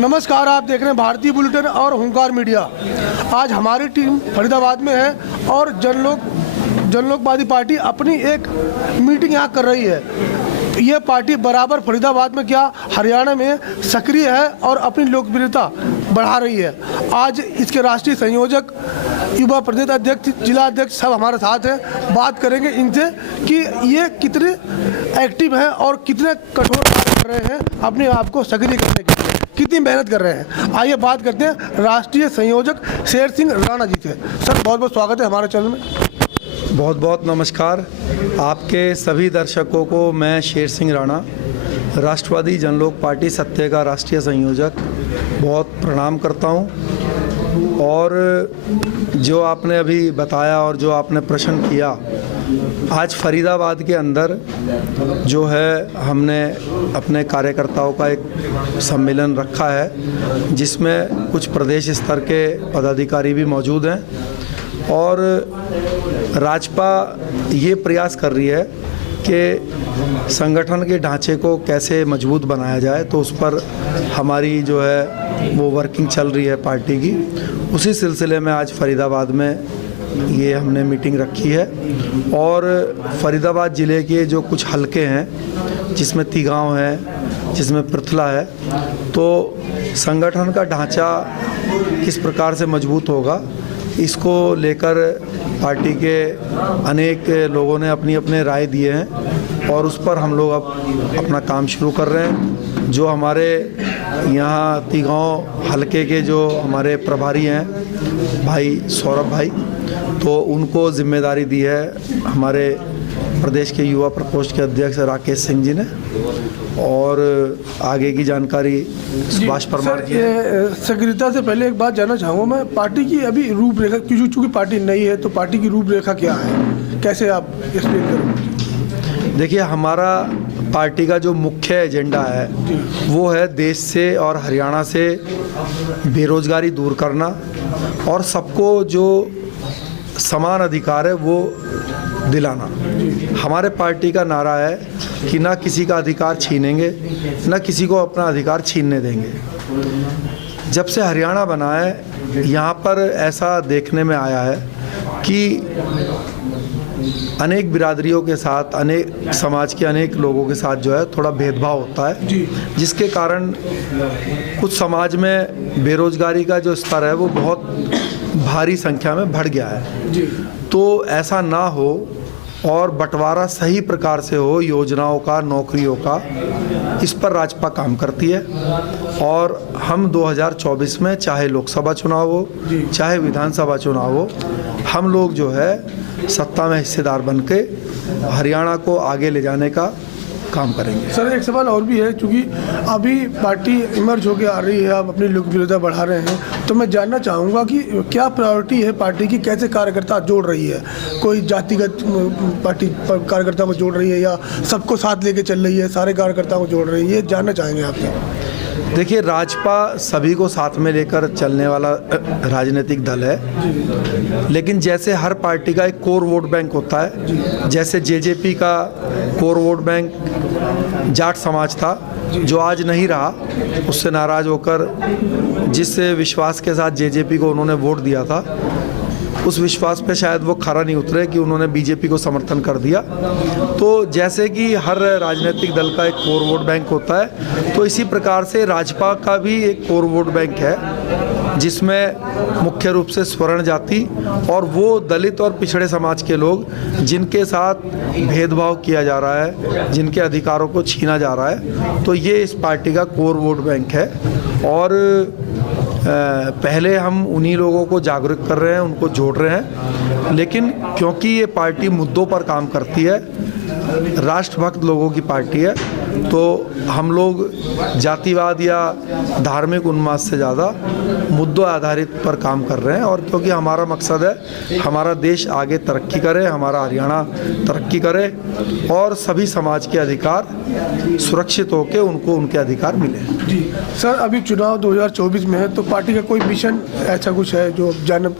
नमस्कार, आप देख रहे हैं भारतीय बुलेटिन और हुंकार मीडिया। आज हमारी टीम फरीदाबाद में है और जनलोकवादी पार्टी अपनी एक मीटिंग यहाँ कर रही है। ये पार्टी बराबर फरीदाबाद में क्या हरियाणा में सक्रिय है और अपनी लोकप्रियता बढ़ा रही है। आज इसके राष्ट्रीय संयोजक, युवा प्रदेश अध्यक्ष, जिला अध्यक्ष सब हमारे साथ हैं। बात करेंगे इनसे कि ये कितने एक्टिव हैं और कितने कठोर कार्य कर रहे हैं अपने आप को सक्रिय करने के लिए, कितनी मेहनत कर रहे हैं। आइए बात करते हैं राष्ट्रीय संयोजक शेर सिंह राणा जी से। सर, बहुत बहुत स्वागत है हमारे चैनल में। बहुत बहुत नमस्कार आपके सभी दर्शकों को। मैं शेर सिंह राणा, राष्ट्रवादी जनलोक पार्टी सत्य का राष्ट्रीय संयोजक, बहुत प्रणाम करता हूं। और जो आपने अभी बताया और जो आपने प्रश्न किया, आज फरीदाबाद के अंदर जो है हमने अपने कार्यकर्ताओं का एक सम्मेलन रखा है, जिसमें कुछ प्रदेश स्तर के पदाधिकारी भी मौजूद हैं। और राजपा ये प्रयास कर रही है कि संगठन के ढांचे को कैसे मजबूत बनाया जाए, तो उस पर हमारी जो है वो वर्किंग चल रही है पार्टी की। उसी सिलसिले में आज फरीदाबाद में ये हमने मीटिंग रखी है। और फरीदाबाद ज़िले के जो कुछ हलके हैं, जिसमें तिगांव है, जिसमें पृथला है, तो संगठन का ढांचा किस प्रकार से मजबूत होगा, इसको लेकर पार्टी के अनेक लोगों ने अपनी अपने राय दिए हैं और उस पर हम लोग अब अपना काम शुरू कर रहे हैं। जो हमारे यहाँ तिगांव हलके के जो हमारे प्रभारी हैं भाई सौरभ भाई, तो उनको जिम्मेदारी दी है हमारे प्रदेश के युवा प्रकोष्ठ के अध्यक्ष राकेश सिंह जी ने। और आगे की जानकारी सुभाष परमार जी। सक्रियता से पहले एक बात जानना चाहूँगा मैं, पार्टी की अभी रूपरेखा, क्योंकि पार्टी नई है तो पार्टी की रूपरेखा क्या है, कैसे आप एक्सप्लेन करें? देखिए, हमारा पार्टी का जो मुख्य एजेंडा है वो है देश से और हरियाणा से बेरोजगारी दूर करना और सबको जो समान अधिकार है वो दिलाना। हमारे पार्टी का नारा है कि ना किसी का अधिकार छीनेंगे, ना किसी को अपना अधिकार छीनने देंगे। जब से हरियाणा बना है, यहाँ पर ऐसा देखने में आया है कि अनेक बिरादरियों के साथ, अनेक समाज के अनेक लोगों के साथ जो है थोड़ा भेदभाव होता है, जिसके कारण कुछ समाज में बेरोजगारी का जो स्तर है वो बहुत भारी संख्या में बढ़ गया है। तो ऐसा ना हो और बंटवारा सही प्रकार से हो योजनाओं का, नौकरियों का, इस पर राजपा काम करती है। और हम 2024 में चाहे लोकसभा चुनाव हो, चाहे विधानसभा चुनाव हो, हम लोग जो है सत्ता में हिस्सेदार बन के हरियाणा को आगे ले जाने का काम करेंगे। सर, एक सवाल और भी है, क्योंकि अभी पार्टी इमर्ज होकर आ रही है, आप अपनी लोकप्रियता बढ़ा रहे हैं, तो मैं जानना चाहूँगा कि क्या प्रायोरिटी है पार्टी की, कैसे कार्यकर्ता जोड़ रही है? कोई जातिगत पार्टी कार्यकर्ता को जोड़ रही है या सबको साथ लेके चल रही है, सारे कार्यकर्ताओं को जोड़ रही है, ये जानना चाहेंगे आपसे। देखिए, राजपा सभी को साथ में लेकर चलने वाला राजनीतिक दल है, लेकिन जैसे हर पार्टी का एक कोर वोट बैंक होता है, जैसे जेजेपी का कोर वोट बैंक जाट समाज था, जो आज नहीं रहा, उससे नाराज होकर जिस विश्वास के साथ जेजेपी को उन्होंने वोट दिया था, उस विश्वास पे शायद वो खरा नहीं उतरे कि उन्होंने बीजेपी को समर्थन कर दिया। तो जैसे कि हर राजनीतिक दल का एक कोर वोट बैंक होता है, तो इसी प्रकार से राजपा का भी एक कोर वोट बैंक है, जिसमें मुख्य रूप से स्वर्ण जाति और वो दलित और पिछड़े समाज के लोग जिनके साथ भेदभाव किया जा रहा है, जिनके अधिकारों को छीना जा रहा है, तो ये इस पार्टी का कोर वोट बैंक है। और पहले हम उन्हीं लोगों को जागरूक कर रहे हैं, उनको जोड़ रहे हैं, लेकिन क्योंकि ये पार्टी मुद्दों पर काम करती है, राष्ट्रभक्त लोगों की पार्टी है, तो हम लोग जातिवाद या धार्मिक उन्माद से ज़्यादा मुद्दों आधारित पर काम कर रहे हैं। और क्योंकि हमारा मकसद है हमारा देश आगे तरक्की करे, हमारा हरियाणा तरक्की करे और सभी समाज के अधिकार सुरक्षित होकर उनको उनके अधिकार मिले। जी सर, अभी चुनाव 2024 में है, तो पार्टी का कोई मिशन ऐसा कुछ है जो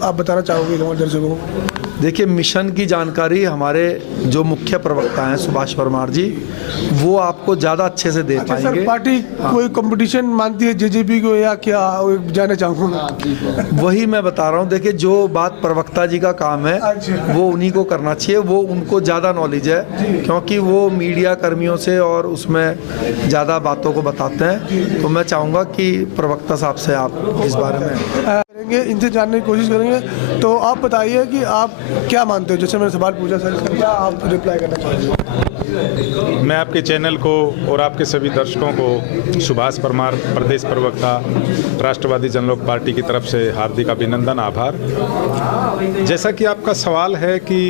आप बताना चाहोगे हमारे दर्शकों को? देखिए, मिशन की जानकारी हमारे जो मुख्य प्रवक्ता हैं सुभाष परमार जी, वो आपको ज़्यादा अच्छे से दे अच्छा सर, पाएंगे। पार्टी कोई कंपटीशन मानती है जेजेपी को या क्या, वो जानना चाहूँगा। वही मैं बता रहा हूँ। देखिए, जो बात प्रवक्ता जी का काम है अच्छा। वो उन्हीं को करना चाहिए, वो उनको ज़्यादा नॉलेज है, क्योंकि वो मीडिया कर्मियों से और उसमें ज़्यादा बातों को बताते हैं। तो मैं चाहूँगा कि प्रवक्ता साहब से आप इस बारे में करेंगे, इनसे जानने की कोशिश करेंगे। तो आप बताइए कि आप क्या मानते हो, जैसे मैंने सवाल पूछा सर, इसका क्या आप रिप्लाई करना चाहेंगे? मैं आपके चैनल को और आपके सभी दर्शकों को सुभाष परमार, प्रदेश प्रवक्ता, राष्ट्रवादी जनलोक पार्टी की तरफ से हार्दिक अभिनंदन, आभार। जैसा कि आपका सवाल है कि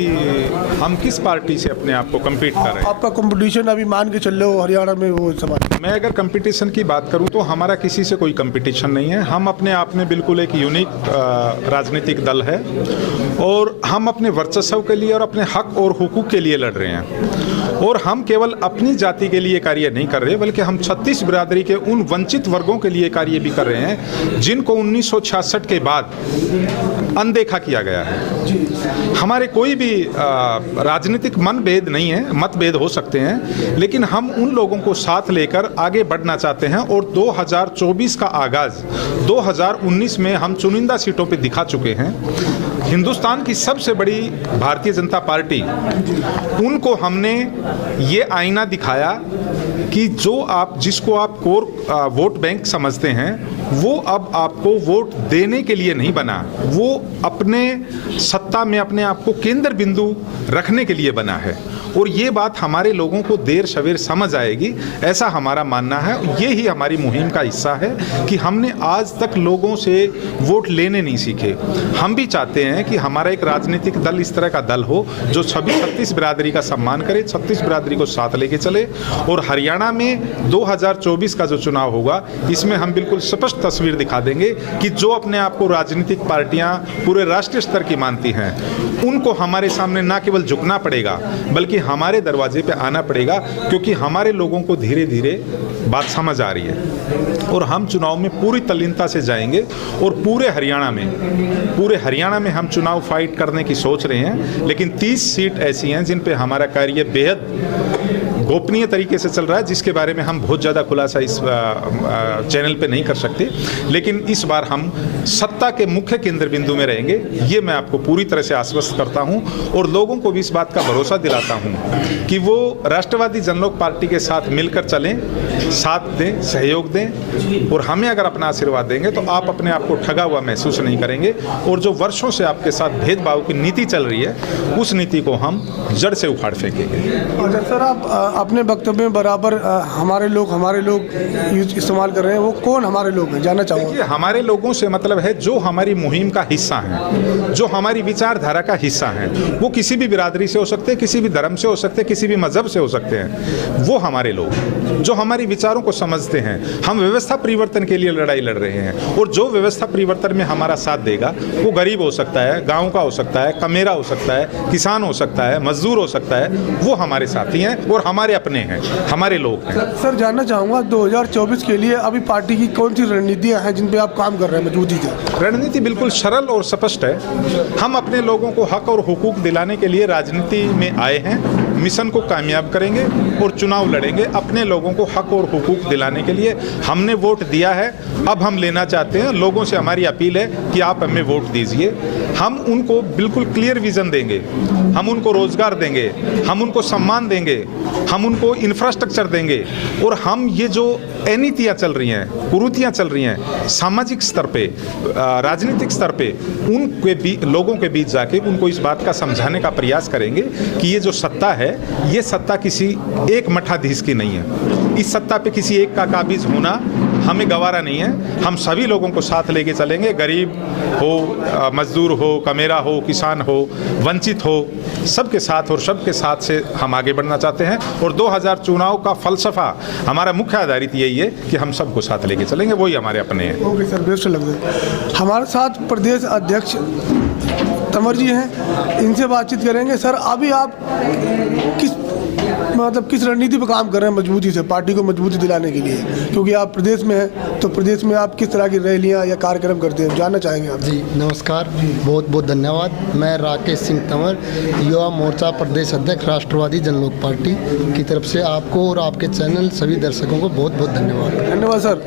हम किस पार्टी से अपने आप को कम्पीट कर रहे हैं, आपका कंपटीशन अभी मान के चल रहे हो हरियाणा में, वो सवाल। मैं अगर कंपटीशन की बात करूं तो हमारा किसी से कोई कंपटीशन नहीं है। हम अपने आप में बिल्कुल एक यूनिक राजनीतिक दल है और हम अपने वर्चस्व के लिए और अपने हक और हुकूक के लिए लड़ रहे हैं। और हम केवल अपनी जाति के लिए कार्य नहीं कर रहे, बल्कि हम 36 बिरादरी के उन वंचित वर्गों के लिए कार्य भी कर रहे हैं जिनको 1966 के बाद अनदेखा किया गया है। हमारे कोई भी राजनीतिक मनभेद नहीं है, मतभेद हो सकते हैं, लेकिन हम उन लोगों को साथ लेकर आगे बढ़ना चाहते हैं। और 2024 का आगाज 2019 में हम चुनिंदा सीटों पे दिखा चुके हैं। हिंदुस्तान की सबसे बड़ी भारतीय जनता पार्टी, उनको हमने ये आईना दिखाया कि जिसको आप कोर वोट बैंक समझते हैं, वो अब आपको वोट देने के लिए नहीं बना, वो अपने सत्ता में अपने आप को केंद्र बिंदु रखने के लिए बना है। और ये बात हमारे लोगों को देर सवेर समझ आएगी, ऐसा हमारा मानना है। ये ही हमारी मुहिम का हिस्सा है कि हमने आज तक लोगों से वोट लेने नहीं सीखे। हम भी चाहते हैं कि हमारा एक राजनीतिक दल इस तरह का दल हो जो 36 बिरादरी का सम्मान करे, 36 बिरादरी को साथ लेके चले। और हरियाणा में 2024 का जो चुनाव होगा, इसमें हम बिल्कुल स्पष्ट तस्वीर दिखा देंगे कि जो अपने आप को राजनीतिक पार्टियां पूरे राष्ट्रीय स्तर की मानती हैं, उनको हमारे सामने ना केवल झुकना पड़ेगा बल्कि हमारे दरवाजे पे आना पड़ेगा, क्योंकि हमारे लोगों को धीरे धीरे बात समझ आ रही है। और हम चुनाव में पूरी तल्लीनता से जाएंगे और पूरे हरियाणा में हम चुनाव फाइट करने की सोच रहे हैं। लेकिन 30 सीट ऐसी हैं जिन पे हमारा कार्य बेहद गोपनीय तरीके से चल रहा है, जिसके बारे में हम बहुत ज़्यादा खुलासा इस चैनल पे नहीं कर सकते। लेकिन इस बार हम सत्ता के मुख्य केंद्र बिंदु में रहेंगे, ये मैं आपको पूरी तरह से आश्वस्त करता हूं। और लोगों को भी इस बात का भरोसा दिलाता हूं कि वो राष्ट्रवादी जनलोक पार्टी के साथ मिलकर चलें, साथ दें, सहयोग दें। और हमें अगर अपना आशीर्वाद देंगे तो आप अपने आप को ठगा हुआ महसूस नहीं करेंगे। और जो वर्षों से आपके साथ भेदभाव की नीति चल रही है, उस नीति को हम जड़ से उखाड़ फेंकेंगे। और सर, आप अपने वक्तव्य में बराबर हमारे लोग इस्तेमाल कर रहे हैं, वो कौन हमारे लोग हैं, जानना चाहूँगा। हमारे लोगों से मतलब है जो हमारी मुहिम का हिस्सा हैं, जो हमारी विचारधारा का हिस्सा हैं। वो किसी भी बिरादरी से हो सकते हैं, किसी भी धर्म से हो सकते हैं, किसी भी मजहब से हो सकते हैं। वो हमारे लोग जो हमारी विचारों को समझते हैं। हम व्यवस्था परिवर्तन के लिए लड़ाई लड़ रहे हैं, और जो व्यवस्था परिवर्तन में हमारा साथ देगा, वो गरीब हो सकता है, गाँव का हो सकता है, कमेरा हो सकता है, किसान हो सकता है, मजदूर हो सकता है, वो हमारे साथी हैं और हमारे अपने हैं, हमारे लोग हैं। सर, जानना चाहूँगा 2024 के लिए अभी पार्टी की कौन सी रणनीतियाँ हैं जिन पे आप काम कर रहे हैं मौजूदी से? रणनीति बिल्कुल सरल और स्पष्ट है। हम अपने लोगों को हक और हुकूक दिलाने के लिए राजनीति में आए हैं, मिशन को कामयाब करेंगे और चुनाव लड़ेंगे अपने लोगों को हक और हुकूक दिलाने के लिए। हमने वोट दिया है, अब हम लेना चाहते हैं। लोगों से हमारी अपील है कि आप हमें वोट दीजिए। हम उनको बिल्कुल क्लियर विजन देंगे, हम उनको रोजगार देंगे, हम उनको सम्मान देंगे, हम उनको इंफ्रास्ट्रक्चर देंगे। और हम ये जो अनीतियाँ चल रही हैं, कुरीतियाँ चल रही हैं सामाजिक स्तर पे, राजनीतिक स्तर पे, उनके लोगों के बीच जाके उनको इस बात का समझाने का प्रयास करेंगे कि ये जो सत्ता है, ये सत्ता किसी एक मठाधीश की नहीं है। इस सत्ता पे किसी एक का काबिज होना हमें गवारा नहीं है। हम सभी लोगों को साथ लेके चलेंगे, गरीब हो, मजदूर हो, कमेरा हो, किसान हो, वंचित हो, सबके साथ और सबके साथ से हम आगे बढ़ना चाहते हैं। और 2000 चुनाव का फलसफा हमारा मुख्य आधारित यही है कि हम सबको साथ लेके चलेंगे, वही हमारे अपने हैं। ओके सर, बेस्ट लग रहा है। हमारे साथ प्रदेश अध्यक्ष तंवर जी हैं, इनसे बातचीत करेंगे। सर, अभी आप किस मतलब किस रणनीति पर काम कर रहे हैं मजबूती से पार्टी को मजबूती दिलाने के लिए, क्योंकि आप प्रदेश में हैं तो प्रदेश में आप किस तरह की रैलियां या कार्यक्रम करते हैं, जानना चाहेंगे आप। जी नमस्कार, बहुत बहुत धन्यवाद। मैं राकेश सिंह तंवर, युवा मोर्चा प्रदेश अध्यक्ष, राष्ट्रवादी जनलोक पार्टी की तरफ से आपको और आपके चैनल सभी दर्शकों को बहुत बहुत धन्यवाद। धन्यवाद सर।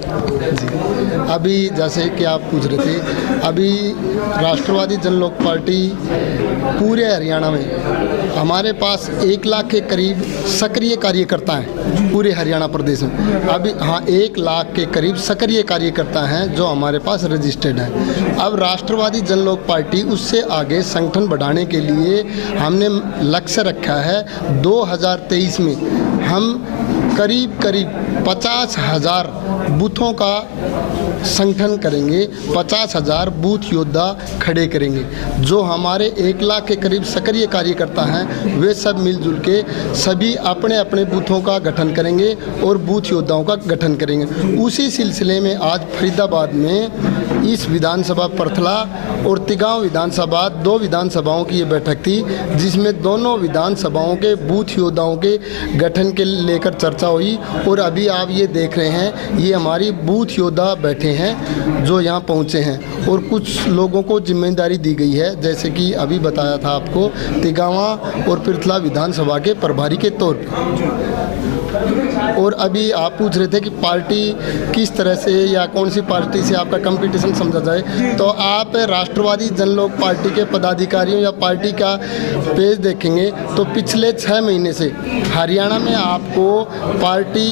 जी अभी जैसे कि आप पूछ रहे थे, अभी राष्ट्रवादी जनलोक पार्टी पूरे हरियाणा में हमारे पास 1 लाख के करीब सक्रिय कार्यकर्ता हैं पूरे हरियाणा प्रदेश में। अभी हाँ 1 लाख के करीब सक्रिय कार्यकर्ता हैं जो हमारे पास रजिस्टर्ड हैं। अब राष्ट्रवादी जनलोक पार्टी उससे आगे संगठन बढ़ाने के लिए हमने लक्ष्य रखा है 2023 में हम करीब 50,000 बूथों का संगठन करेंगे, 50,000 बूथ योद्धा खड़े करेंगे। जो हमारे 1 लाख के करीब सक्रिय कार्यकर्ता हैं वे सब मिलजुल के सभी अपने अपने बूथों का गठन करेंगे और बूथ योद्धाओं का गठन करेंगे। उसी सिलसिले में आज फरीदाबाद में इस विधानसभा परथला और तिगांव विधानसभा 2 विधानसभाओं की ये बैठक थी, जिसमें दोनों विधानसभाओं के बूथ योद्धाओं के गठन के लेकर चर्चा हुई। और अभी आप ये देख रहे हैं, ये हमारी बूथ योद्धा बैठे हैं जो यहाँ पहुँचे हैं और कुछ लोगों को जिम्मेदारी दी गई है, जैसे कि अभी बताया था आपको, तिगावा और पृथला विधानसभा के प्रभारी के तौर पर। और अभी आप पूछ रहे थे कि पार्टी किस तरह से या कौन सी पार्टी से आपका कंपटीशन समझा जाए, तो आप राष्ट्रवादी जनलोक पार्टी के पदाधिकारियों या पार्टी का पेज देखेंगे तो पिछले 6 महीने से हरियाणा में आपको पार्टी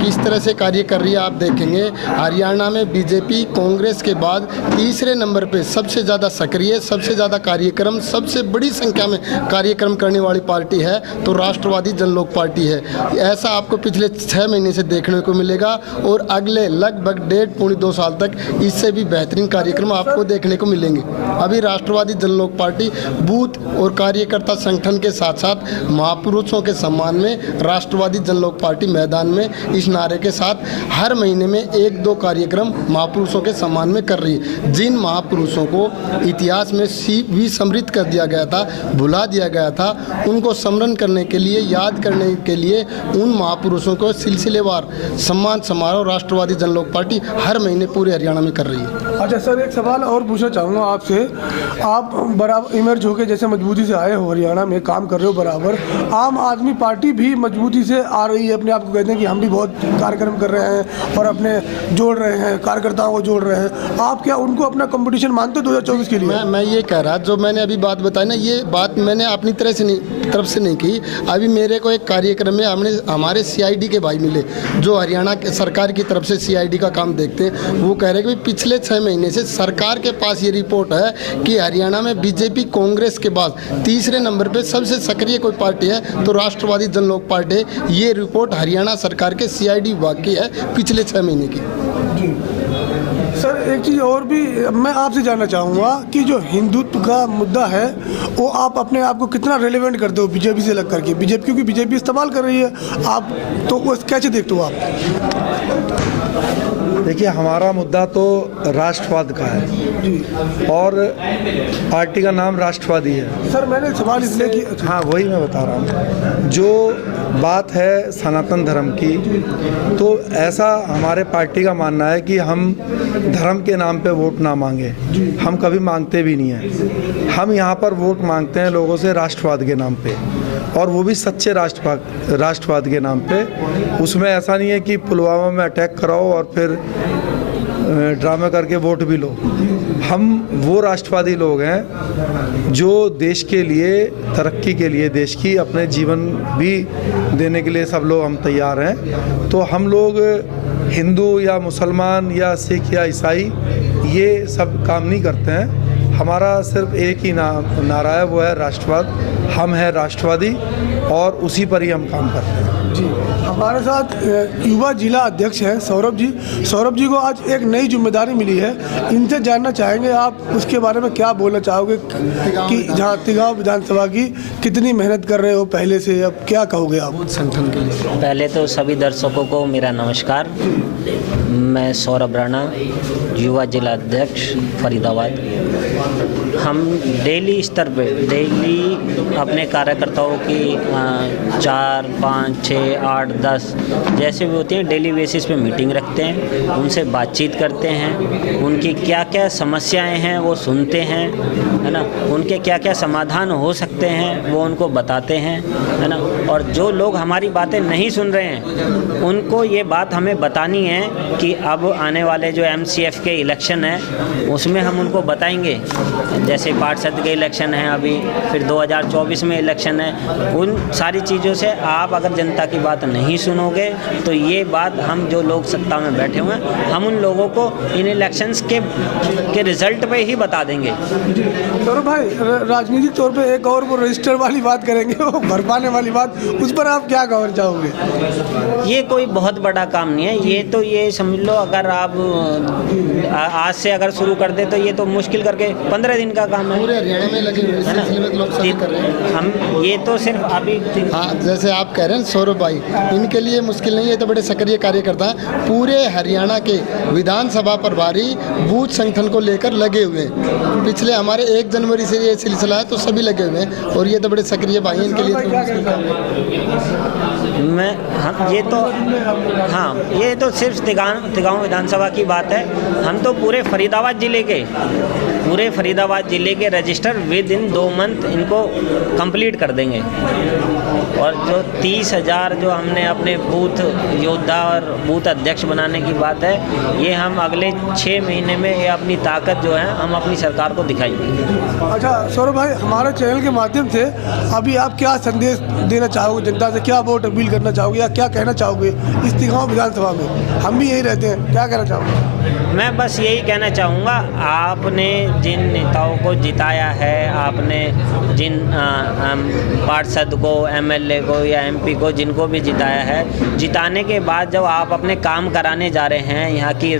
किस तरह से कार्य कर रही है आप देखेंगे। हरियाणा में बीजेपी कांग्रेस के बाद तीसरे नंबर पे सबसे ज़्यादा सक्रिय, सबसे ज़्यादा कार्यक्रम, सबसे बड़ी संख्या में कार्यक्रम करने वाली पार्टी है तो राष्ट्रवादी जनलोक पार्टी है। ऐसा आपको पिछले 6 महीने से देखने को मिलेगा और अगले लगभग 1.5-2 साल तक इससे भी बेहतरीन कार्यक्रम आपको देखने को मिलेंगे। अभी राष्ट्रवादी जनलोक पार्टी बूथ और कार्यकर्ता संगठन के साथ साथ महापुरुषों के सम्मान में राष्ट्रवादी जनलोक पार्टी मैदान में इस नारे के साथ हर महीने में 1-2 कार्यक्रम महापुरुषों के सम्मान में कर रही है। जिन महापुरुषों को इतिहास में विस्मृत कर दिया गया था, भुला दिया गया था, उनको स्मरण करने के लिए, याद करने के लिए उन महापुरुषों को सिलसिलेवार सम्मान समारोह राष्ट्रवादी जनलोक पार्टी हर महीने पूरे हरियाणा में कर रही है। अच्छा सर, एक सवाल और पूछना चाहूँगा आपसे। आप बराबर इमर्ज होकर जैसे मजबूती से आए हो, हरियाणा में काम कर रहे हो बराबर, आम आदमी पार्टी भी मजबूती से आ रही है, अपने आप को कहते हैं कि हम भी बहुत कार्यक्रम कर रहे हैं और अपने जोड़ रहे हैं, कार्यकर्ताओं को जोड़ रहे हैं। आप क्या उनको अपना कंपटीशन मानते हो 2024 के लिए? मैं ये कह रहा, जो मैंने अभी बात बताई ना, ये बात मैंने अपनी तरफ से नहीं की। अभी मेरे को एक कार्यक्रम में हमारे CID के भाई मिले जो हरियाणा सरकार की तरफ से CID का काम देखते हैं। वो कह रहे हैं कि पिछले 6 महीने से सरकार के पास ये रिपोर्ट है कि हरियाणा में बीजेपी कांग्रेस के बाद तीसरे नंबर पे सबसे सक्रिय कोई पार्टी है तो राष्ट्रवादी जनलोक पार्टी है। ये रिपोर्ट हरियाणा सरकार के CID विभाग की है पिछले 6 महीने की। सर एक चीज़ और भी मैं आपसे जानना चाहूँगा कि जो हिंदुत्व का मुद्दा है वो आप अपने आप को कितना रेलेवेंट करते हो बीजेपी से लग करके? बीजेपी, क्योंकि बीजेपी इस्तेमाल कर रही है, आप तो वो कैसे देखते हो आप? देखिए, हमारा मुद्दा तो राष्ट्रवाद का है और पार्टी का नाम राष्ट्रवादी है। सर मैंने सवाल इसलिए कि हाँ, वही मैं बता रहा हूँ। जो बात है सनातन धर्म की, तो ऐसा हमारे पार्टी का मानना है कि हम धर्म के नाम पे वोट ना मांगे, हम कभी मांगते भी नहीं हैं। हम यहाँ पर वोट मांगते हैं लोगों से राष्ट्रवाद के नाम पे, और वो भी सच्चे राष्ट्रवाद के नाम पे। उसमें ऐसा नहीं है कि पुलवामा में अटैक कराओ और फिर ड्रामा करके वोट भी लो। हम वो राष्ट्रवादी लोग हैं जो देश के लिए, तरक्की के लिए, देश की अपने जीवन भी देने के लिए सब लोग हम तैयार हैं। तो हम लोग हिंदू या मुसलमान या सिख या ईसाई ये सब काम नहीं करते हैं। हमारा सिर्फ एक ही नारा है, वो है राष्ट्रवाद। हम हैं राष्ट्रवादी और उसी पर ही हम काम करते हैं। जी, हमारे साथ युवा जिला अध्यक्ष हैं सौरभ जी। सौरभ जी को आज एक नई जिम्मेदारी मिली है, इनसे जानना चाहेंगे आप उसके बारे में क्या बोलना चाहोगे कि जहाँ तिगांव विधानसभा की कितनी मेहनत कर रहे हो पहले से, अब क्या कहोगे आप संगठन के लिए? पहले तो सभी दर्शकों को मेरा नमस्कार। मैं सौरभ राणा, युवा जिला अध्यक्ष फरीदाबाद। हम डेली स्तर पे अपने कार्यकर्ताओं की 4, 5, 6, 8, 10 जैसे भी होती हैं डेली बेसिस पे मीटिंग रखते हैं, उनसे बातचीत करते हैं, उनकी क्या क्या समस्याएं हैं वो सुनते हैं, है ना, उनके क्या क्या समाधान हो सकते हैं वो उनको बताते हैं, है ना। और जो लोग हमारी बातें नहीं सुन रहे हैं उनको ये बात हमें बतानी है कि अब आने वाले जो MCF के इलेक्शन है उसमें हम उनको बताएंगे, जैसे पार्षद के इलेक्शन है अभी, फिर 2024 में इलेक्शन है, उन सारी चीज़ों से आप अगर जनता की बात नहीं सुनोगे तो ये बात हम जो लोग सत्ता में बैठे हुए हैं हम उन लोगों को इन इलेक्शंस के रिजल्ट पे ही बता देंगे। सौरभ भाई, राजनीतिक तौर पे एक और वो रजिस्टर वाली बात करेंगे, वो भर पाने वाली बात, उस पर आप क्या कहना चाहोगे? ये कोई बहुत बड़ा काम नहीं है, ये समझ लो अगर आप आज से अगर शुरू कर दे तो ये तो मुश्किल करके 15 दिन का काम है। पूरे हरियाणा में लगे हुए इस सिलसिले में लोग सभी कर रहे हैं। हम ये तो सिर्फ अभी हाँ, जैसे आप कह रहे हैं सौरभ भाई, इनके लिए मुश्किल नहीं है, तो बड़े सक्रिय कार्यकर्ता हैं। पूरे हरियाणा के विधानसभा प्रभारी बूथ संगठन को लेकर लगे हुए हैं। पिछले हमारे 1 जनवरी से ये सिलसिला है, तो सभी लगे हुए हैं और ये तो बड़े सक्रिय भाई हैं, इनके लिए तो मुश्किल काम है। ये तो सिर्फ तिगांव विधानसभा की बात है। हम तो पूरे फरीदाबाद जिले के रजिस्टर विद इन 2 मंथ इनको कंप्लीट कर देंगे। और जो 30,000 जो हमने अपने बूथ योद्धा और बूथ अध्यक्ष बनाने की बात है, ये हम अगले 6 महीने में ये अपनी ताकत जो है हम अपनी सरकार को दिखाएंगे। अच्छा सौरभ भाई, हमारे चैनल के माध्यम से अभी आप क्या संदेश देना चाहोगे जनता से, क्या वोट अपील करना चाहोगे या क्या कहना चाहोगे इस तिगांव विधानसभा में? हम भी यहीं रहते हैं, क्या कहना चाहोगे? मैं बस यही कहना चाहूँगा, आपने जिन नेताओं को जिताया है, आपने जिन पार्षद को, MLA को या MP को जिनको भी जिताया है, जिताने के बाद जब आप अपने काम कराने जा रहे हैं, यहाँ की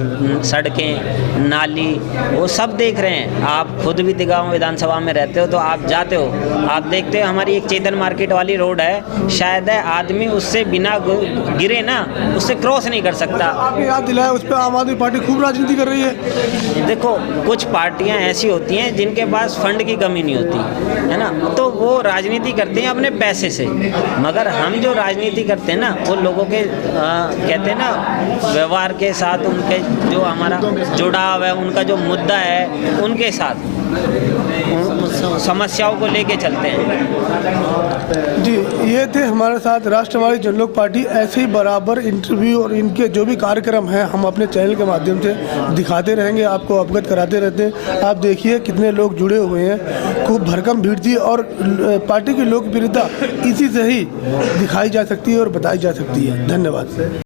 सड़कें, नाली, वो सब देख रहे हैं। आप खुद भी तिगांव विधानसभा में रहते हो तो आप जाते हो, आप देखते हो हमारी एक चेतन मार्केट वाली रोड है, शायद है आदमी उससे बिना गिरे ना उससे क्रॉस नहीं कर सकता। आपने याद दिलाया, उस पर आम आदमी पार्टी खूब राजनीति कर रही है। देखो, कुछ पार्टियां ऐसी होती हैं जिनके पास फंड की कमी नहीं होती, है ना, तो वो राजनीति करते हैं अपने पैसे से। मगर हम जो राजनीति करते हैं ना, वो लोगों के कहते हैं ना, व्यवहार के साथ, उनके जो हमारा जुड़ाव है, उनका जो मुद्दा है, उनके साथ समस्याओं को लेके चलते हैं। जी, ये थे हमारे साथ राष्ट्रवादी जनलोक पार्टी। ऐसे ही बराबर इंटरव्यू और इनके जो भी कार्यक्रम हैं हम अपने चैनल के माध्यम से दिखाते रहेंगे, आपको अवगत कराते रहते हैं। आप देखिए कितने लोग जुड़े हुए हैं, खूब भरकम भीड़ थी और पार्टी की लोकप्रियता इसी से ही दिखाई जा सकती है और बताई जा सकती है। धन्यवाद।